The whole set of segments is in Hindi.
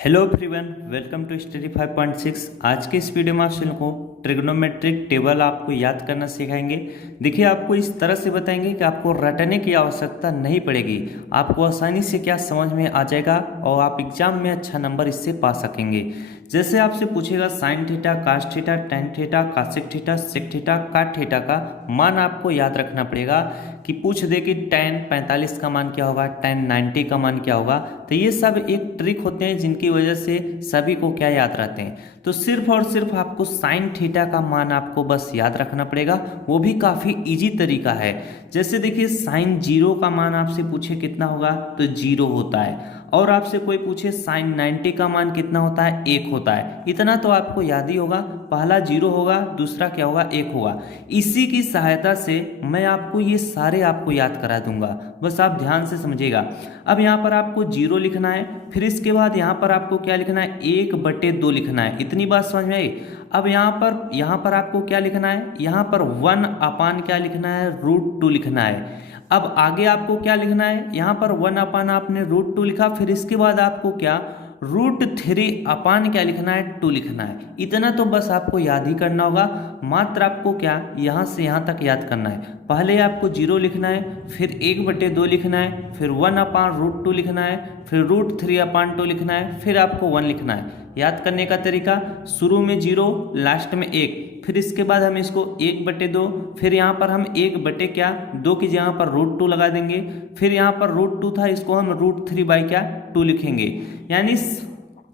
Hello everyone, welcome to study 5.6। आज के इस वीडियो में आप सभी को ट्रिग्नोमेट्रिक टेबल आपको याद करना सिखाएंगे। देखिए, आपको इस तरह से बताएंगे कि आपको रटने की आवश्यकता नहीं पड़ेगी, आपको आसानी से क्या समझ में आ जाएगा और आप एग्जाम में अच्छा नंबर इससे पा सकेंगे। जैसे आपसे पूछेगा sine theta, cos theta, tan theta, cosec theta, sec theta, cot theta का मान आपको याद रखना पड़ेगा। कि पूछ दे कि टेन 45 का मान क्या होगा, टेन 90 का मान क्या होगा। तो ये सब एक ट्रिक होते हैं जिनकी वजह से सभी को क्या याद रहते हैं। तो सिर्फ और सिर्फ आपको साइन थीटा का मान आपको बस याद रखना पड़ेगा, वो भी काफ़ी इजी तरीका है। जैसे देखिए, साइन जीरो का मान आपसे पूछे कितना होगा तो जीरो होता है, और आपसे कोई पूछे साइन 90 का मान कितना होता है, एक होता है। इतना तो आपको याद ही होगा, पहला जीरो होगा, दूसरा क्या होगा, एक होगा। इसी की सहायता से मैं आपको ये सारे आपको याद करा दूंगा, बस आप ध्यान से समझिएगा। अब यहाँ पर आपको जीरो लिखना है, फिर इसके बाद यहाँ पर आपको क्या लिखना है, 1/2 लिखना है। इतनी बात समझ में आई। अब यहाँ पर आपको क्या लिखना है, यहाँ पर 1 क्या लिखना है, √2 लिखना है। अब आगे आपको क्या लिखना है, यहाँ पर 1 आपने √2 लिखा, फिर इसके बाद आपको क्या √3 क्या लिखना है, 2 लिखना है। इतना तो बस आपको याद ही करना होगा। मात्र आपको क्या यहाँ से यहाँ तक याद करना है। पहले आपको जीरो लिखना है, फिर 1/2 लिखना है, फिर 1/√2 लिखना है, फिर √3/2 लिखना है, फिर आपको 1 लिखना है। याद करने का तरीका, शुरू में जीरो, लास्ट में 1, फिर इसके बाद हम इसको 1/2, फिर यहाँ पर हम 1/2 की जगह पर √2 लगा देंगे, फिर यहाँ पर √2 था, इसको हम √3/2 लिखेंगे। यानी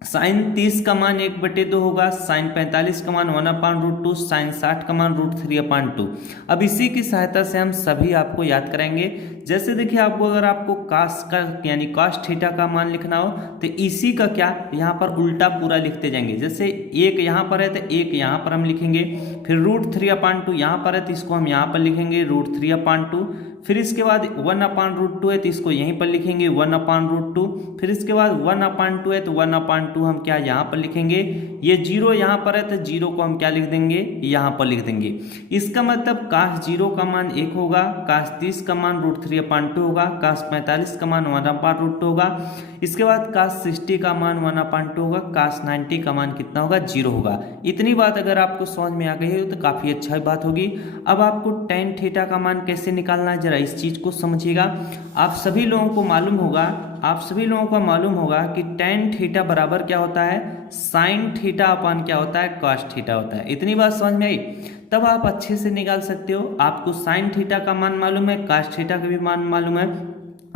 साइन 30 का मान 1/2 होगा, साइन 45 का मान 1/√2, साइन 60 का मान √3/2। अब इसी की सहायता से हम सभी आपको याद कराएंगे। जैसे देखिए, अगर आपको कास का यानी कास थीटा का मान लिखना हो तो इसी का क्या यहाँ पर उल्टा पूरा लिखते जाएंगे। जैसे एक यहाँ पर है तो एक यहाँ पर हम लिखेंगे, फिर √3/2 यहाँ पर है तो इसको हम यहाँ पर लिखेंगे √3/2, फिर इसके बाद 1/√2 है तो इसको यहीं पर लिखेंगे 1/√2, फिर इसके बाद 1/2 है तो 1/2 हम क्या यहाँ पर लिखेंगे। ये जीरो यहाँ पर है तो जीरो को हम क्या लिख देंगे, यहाँ पर लिख देंगे। इसका मतलब काश जीरो का मान 1 होगा, काश 30 का मान √3/2 होगा, काश 45 का मान 1/√2 होगा, इसके बाद काश 60 का मान 1/2 होगा, काश 90 का मान कितना होगा, 0 होगा। इतनी बात अगर आपको समझ में आ गई है तो काफ़ी अच्छा बात होगी। अब आपको टेन थीटा का मान कैसे निकालना है, जरा इस चीज को समझिएगा। आप सभी लोगों को मालूम होगा कि टेन थीटा बराबर क्या होता है, साइन थीटा अपान क्या होता है, कॉस थीटा होता है। इतनी बात समझ में आई, तब आप अच्छे से निकाल सकते हो। आपको साइन थीटा का मान मालूम है, कॉस थीटा का भी मान मालूम है।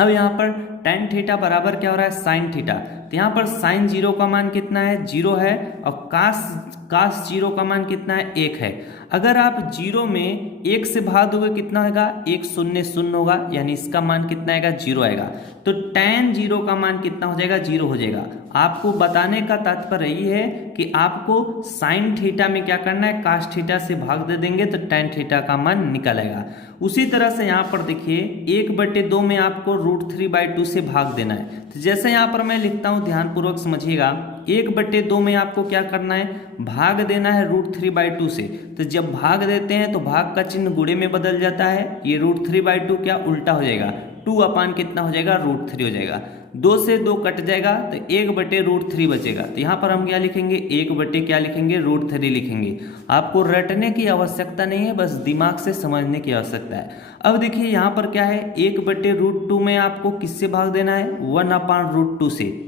अब यहाँ पर टेन थीटा बराबर क्या हो रहा है, साइन थीटा। तो यहाँ पर साइन जीरो का मान कितना है, 0 है, और कास जीरो का मान कितना है, 1 है। अगर आप जीरो में 1 से भाग दोगे कितना होगा, 1 0 0 होगा, यानी इसका मान कितना आएगा, 0 आएगा। तो टेन जीरो का मान कितना हो जाएगा, 0 हो जाएगा। आपको बताने का तात्पर्य ये है कि आपको साइन थीटा में क्या करना है, कास थीटा से भाग दे देंगे तो टेन थीटा का मान निकल आएगा। उसी तरह से यहाँ पर देखिए, 1/2 में आपको √3/2 से भाग देना है। तो जैसे यहाँ पर मैं लिखता हूँ, ध्यानपूर्वक समझिएगा। 1/2 में आपको क्या करना है, भाग देना है √3/2 से। तो जब भाग देते हैं तो भाग का चिन्ह गुणे में बदल जाता है, ये √3/2 क्या उल्टा हो जाएगा, 2 कितना हो जाएगा, √3 हो जाएगा। 2 से 2 कट जाएगा तो 1/√3 बचेगा। तो यहाँ पर हम क्या लिखेंगे, 1/ क्या लिखेंगे, √3 लिखेंगे। आपको रटने की आवश्यकता नहीं है, बस दिमाग से समझने की आवश्यकता है। अब देखिए, यहाँ पर क्या है, 1/√2 में आपको किससे भाग देना है, 1/√2 से।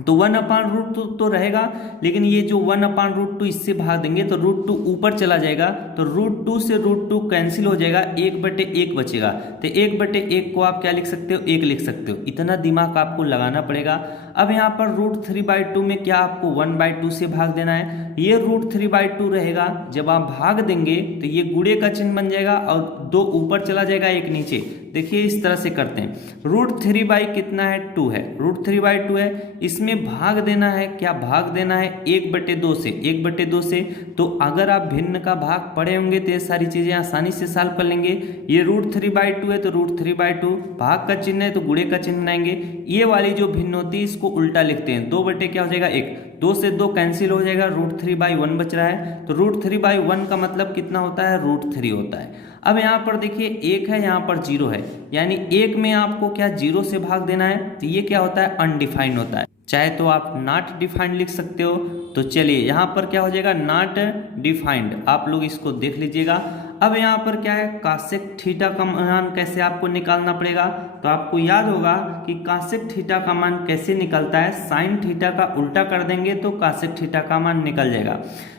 तो 1/√2 तो रहेगा, लेकिन ये जो 1/√2 इससे भाग देंगे तो √2 ऊपर चला जाएगा, तो √2 से √2 कैंसिल हो जाएगा, 1/1 बचेगा। तो 1/1 को आप क्या लिख सकते हो, 1 लिख सकते हो। इतना दिमाग आपको लगाना पड़ेगा। अब यहाँ पर √3/2 में क्या आपको 1/2 से भाग देना है। ये √3/2 रहेगा, जब आप भाग देंगे तो ये गुणे का चिन्ह बन जाएगा और 2 ऊपर चला जाएगा, 1 नीचे। देखिए इस तरह से करते हैं। √3 कितना है, 2 है, √3/2 है। इसमें भाग देना है, क्या भाग देना है, 1/2 से, 1/2 से। तो अगर आप भिन्न का भाग पढ़े होंगे तो ये सारी चीजें आसानी से सॉल्व कर लेंगे। ये √3/2 है तो √3/2, भाग का चिन्ह है तो गुणे का चिन्ह बनाएंगे। ये वाली जो भिन्न होती है इसको उल्टा लिखते हैं, 2 क्या हो जाएगा, 1, 2 से 2 कैंसिल हो जाएगा, √3/1 बच रहा है। तो √3/1 का मतलब कितना होता है, √3 होता है। अब यहाँ पर देखिए 1 है, यहाँ पर 0 है, यानी 1 में आपको क्या 0 से भाग देना है, तो ये क्या होता है, अनडिफाइंड होता है। चाहे तो आप नॉट डिफाइंड लिख सकते हो। तो चलिए यहाँ पर क्या हो जाएगा, नॉट डिफाइंड, आप लोग इसको देख लीजिएगा। अब यहाँ पर क्या है, कासेक थीटा का मान कैसे आपको निकालना पड़ेगा। तो आपको याद होगा कि कासेक थीटा का मान कैसे निकलता है, साइन थीटा का उल्टा कर देंगे तो कासेक थीटा का मान निकल जाएगा।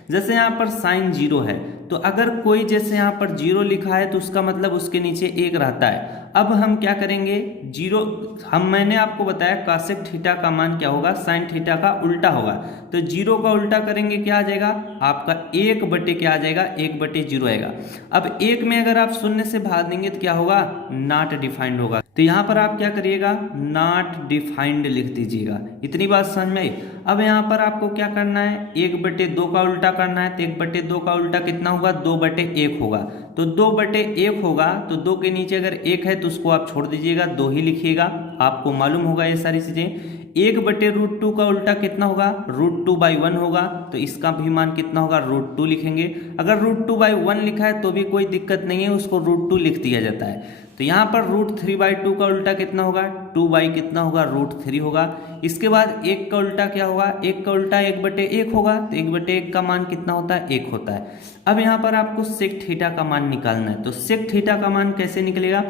जैसे यहाँ पर साइन 0 है, तो अगर कोई जैसे यहाँ पर 0 लिखा है तो उसका मतलब उसके नीचे 1 रहता है। अब हम क्या करेंगे, 0 मैंने आपको बताया कासेक थीटा का मान क्या होगा, साइन थीटा का उल्टा होगा। तो 0 का उल्टा करेंगे क्या आ जाएगा आपका 1 बटे क्या आ जाएगा, 1 बटे 0 आएगा। अब 1 में अगर आप शून्य से भाग देंगे तो क्या होगा, नॉट डिफाइंड होगा। तो यहाँ पर आप क्या करिएगा, नॉट डिफाइंड लिख दीजिएगा। इतनी बात समझ में आई। अब यहाँ पर आपको क्या करना है, 1 बटे 2 का उल्टा करना है। तो 1 बटे 2 का उल्टा कितना होगा, 2 बटे 1 होगा। तो 2 बटे 1 होगा, तो 2 के नीचे अगर 1 है तो उसको आप छोड़ दीजिएगा, 2 ही लिखिएगा। आपको मालूम होगा ये सारी चीजें। 1 बटे √2 का उल्टा कितना होगा, √2/1 होगा। तो इसका भी मान कितना होगा, √2 लिखेंगे। अगर √2/1 लिखा है तो भी कोई दिक्कत नहीं है, उसको √2 लिख दिया जाता है। तो यहाँ पर √3/2 का उल्टा कितना होगा, 2 कितना होगा, √3 होगा। इसके बाद 1 का उल्टा क्या होगा, 1 का उल्टा 1 बटे 1 होगा। तो 1 बटे 1 का मान कितना होता है, 1 होता है। अब यहाँ पर आपको सेक थीटा का मान निकालना है। तो सेक थीटा का मान कैसे निकलेगा,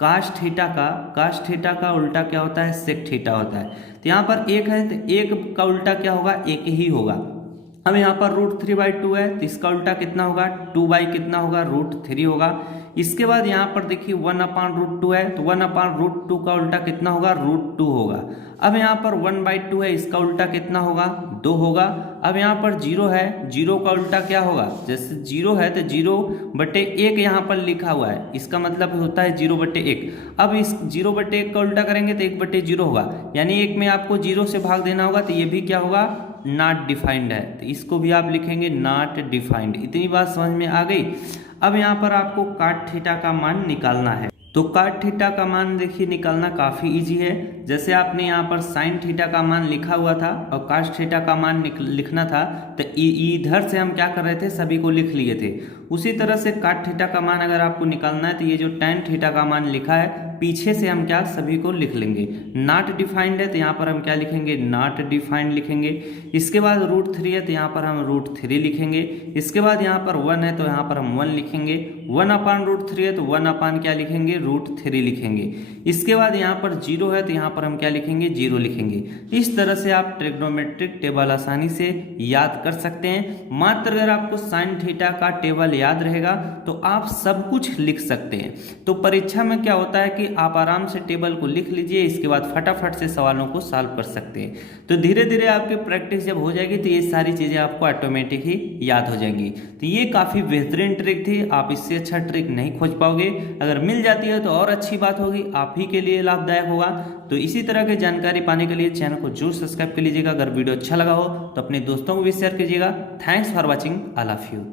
काश थीटा का उल्टा क्या होता है, सेक थीटा होता है। तो यहाँ पर 1 है तो 1 का उल्टा क्या होगा, 1 ही होगा। अब यहाँ पर √3/2 है तो इसका उल्टा कितना होगा, 2 कितना होगा, √3 होगा। इसके बाद यहाँ पर देखिए 1/√2 है तो 1/√2 का उल्टा कितना होगा, √2 होगा। अब यहाँ पर 1/2 है, इसका उल्टा कितना होगा, 2 होगा। अब यहाँ पर 0 है, 0 का उल्टा क्या होगा, जैसे 0 है तो 0 बटे 1 यहाँ पर लिखा हुआ है, इसका मतलब होता है 0 बटे 1। अब इस 0 बटे 1 का उल्टा करेंगे तो 1 बटे 0 होगा, यानी 1 में आपको 0 से भाग देना होगा। तो ये भी क्या होगा, नॉट डिफाइंड है। तो इसको भी आप लिखेंगे नॉट डिफाइंड। इतनी बात समझ में आ गई। अब यहाँ पर आपको काट थीटा का मान निकालना है। तो काट थीटा का मान देखिए निकालना काफ़ी इजी है। जैसे आपने यहाँ पर साइन थीटा का मान लिखा हुआ था और काट थीटा का मान लिखना था, तो इधर से हम क्या कर रहे थे, सभी को लिख लिए थे। उसी तरह से काट थीटा का मान अगर आपको निकालना है तो ये जो टैन थीटा का मान लिखा है पीछे से हम क्या सभी को लिख लेंगे। नॉट डिफाइंड है तो यहाँ पर हम क्या लिखेंगे, नॉट डिफाइंड लिखेंगे। इसके बाद √3 है तो यहाँ पर हम √3 लिखेंगे। इसके बाद यहाँ पर 1 है तो यहाँ पर हम 1 लिखेंगे। 1/√3 है तो 1 क्या लिखेंगे, √3 लिखेंगे। इसके बाद यहाँ पर 0 है तो यहाँ पर हम क्या लिखेंगे, 0 लिखेंगे। इस तरह से आप ट्रिग्नोमेट्रिक टेबल आसानी से याद कर सकते हैं। मात्र अगर आपको साइन थीटा का टेबल याद रहेगा तो आप सब कुछ लिख सकते हैं। तो परीक्षा में क्या होता है कि आप आराम से टेबल को लिख लीजिए, इसके बाद फटाफट से सवालों को सॉल्व कर सकते हैं। तो धीरे धीरे आपकी प्रैक्टिस जब हो जाएगी तो ये सारी चीज़ें आपको ऑटोमेटिक ही याद हो जाएंगी। तो ये काफ़ी बेहतरीन ट्रिक थी, आप इससे अच्छा ट्रिक नहीं खोज पाओगे। अगर मिल जाती है तो और अच्छी बात होगी, आप ही के लिए लाभदायक होगा। तो इसी तरह की जानकारी पाने के लिए चैनल को जरूर सब्सक्राइब कर लीजिएगा। अगर वीडियो अच्छा लगा हो तो अपने दोस्तों को भी शेयर कीजिएगा। Thanks for watching, I love you.